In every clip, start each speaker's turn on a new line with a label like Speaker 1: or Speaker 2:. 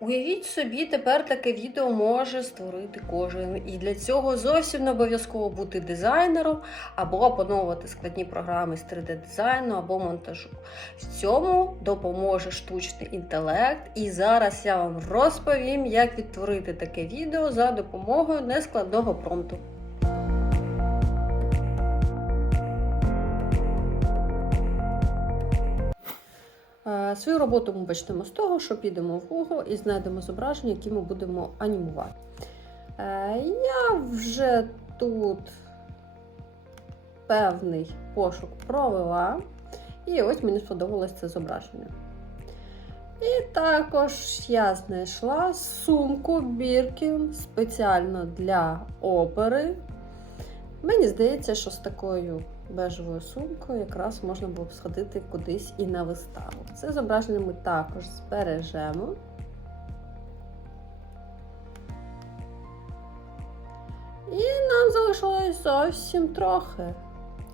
Speaker 1: Уявіть собі, тепер таке відео може створити кожен. І для цього зовсім не обов'язково бути дизайнером або опановувати складні програми з 3D-дизайну або монтажу. В цьому допоможе штучний інтелект. І зараз я вам розповім, як відтворити таке відео за допомогою нескладного промпту. Свою роботу ми почнемо з того, що підемо в Google і знайдемо зображення, які ми будемо анімувати. Е, Я вже тут певний пошук провела, і ось мені сподобалось це зображення. І також я знайшла сумку Біркін спеціально для опери. Мені здається, що з такою бежевою сумкою якраз можна було б сходити кудись і на виставу. Це зображення ми також збережемо. І нам залишилось зовсім трохи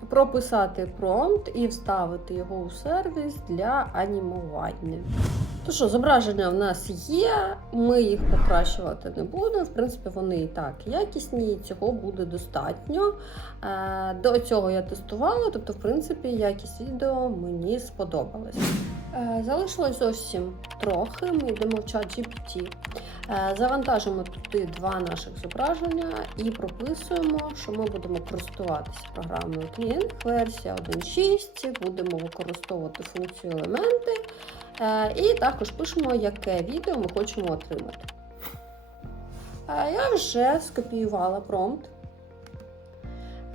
Speaker 1: прописати промпт і вставити його у сервіс для анімування. То що, зображення в нас є, ми їх покращувати не будемо. В принципі, вони і так якісні, і цього буде достатньо. Е, До цього я тестувала, тобто, в принципі, якість відео мені сподобалась. Е, Залишилось зовсім трохи. Ми йдемо в чат GPT. Е, Завантажимо туди два наших зображення і прописуємо, що ми будемо користуватися програмою Clean, версія 1.6, будемо використовувати функцію елементи. Е, І також пишемо, яке відео ми хочемо отримати. Е, Я вже скопіювала промпт.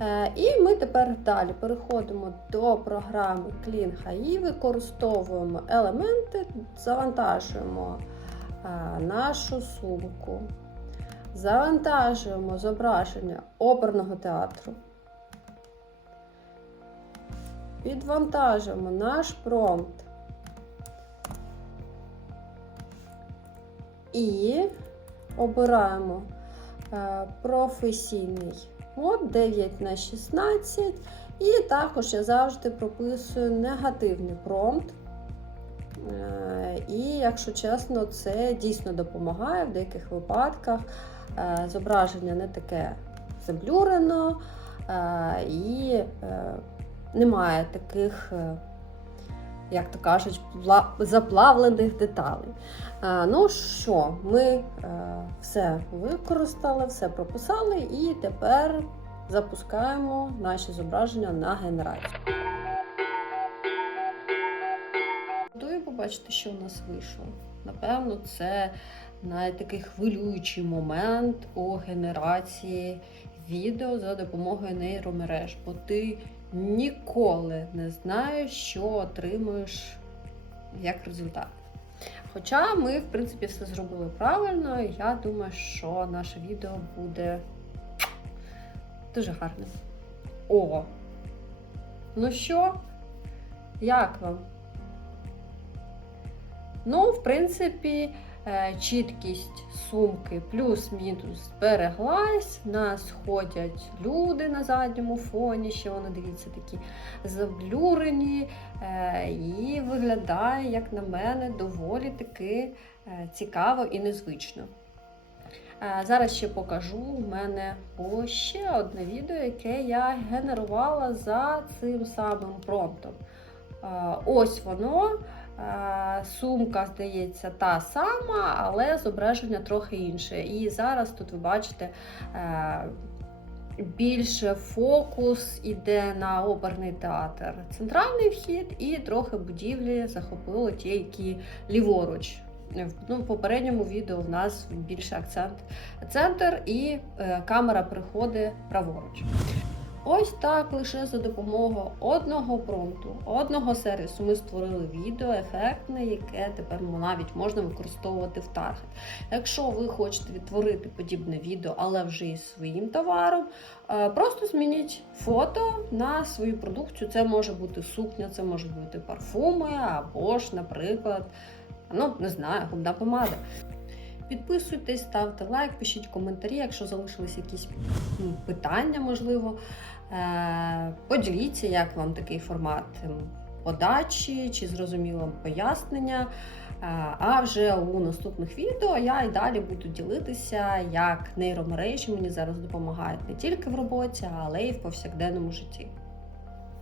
Speaker 1: Е, І ми тепер далі переходимо до програми Clean HI, використовуємо елементи, завантажуємо нашу сумку, завантажуємо зображення оперного театру, підвантажуємо наш промпт. І обираємо е, професійний мод 9 на 16 І також я завжди прописую негативний промпт. Е, І, якщо чесно, це дійсно допомагає в деяких випадках. Е, Зображення не таке заблюрено і немає таких, як то кажуть, пла- заплавлених деталей. Е, Ну що, ми е, все використали, все прописали, і тепер запускаємо наші зображення на генерацію. Готові побачити, що у нас вийшло. Напевно, це найтакий хвилюючий момент у генерації відео за допомогою нейромереж, бо ти ніколи не знаєш, що отримуєш як результат. Хоча ми, в принципі, все зробили правильно, і я думаю, що наше відео буде дуже гарним. О! Ну що? Як вам? Ну, в принципі, чіткість сумки плюс-мінус збереглась. Нас ходять люди на задньому фоні, ще вони дивіться такі заблюрені. Е, І виглядає, як на мене, доволі таки е, цікаво і незвично. Е, Зараз ще покажу у мене було ще одне відео, яке я генерувала за цим самим промптом. Е, Ось воно. Е, Сумка, здається, та сама, але зображення трохи інше. І зараз тут ви бачите. е, Більше фокус іде на оперний театр. Центральний вхід і трохи будівлі захопило ті, які ліворуч. Ну, в попередньому відео в нас більше акцент центр і е, камера приходить праворуч. Ось так лише за допомогою одного промпту, одного сервісу ми створили відео ефектне, яке тепер навіть можна використовувати в таргет. Якщо ви хочете відтворити подібне відео, але вже із своїм товаром, е, просто змініть фото на свою продукцію. Це може бути сукня, це може бути парфуми, або ж, наприклад, ну не знаю, губна помада. Підписуйтесь, ставте лайк, пишіть коментарі, якщо залишились якісь питання, можливо. Е, Поділіться, як вам такий формат. Подачі чи зрозуміле пояснення. Е, А вже у наступних відео я і далі буду ділитися, як нейромережі мені зараз допомагають не тільки в роботі, але й в повсякденному житті.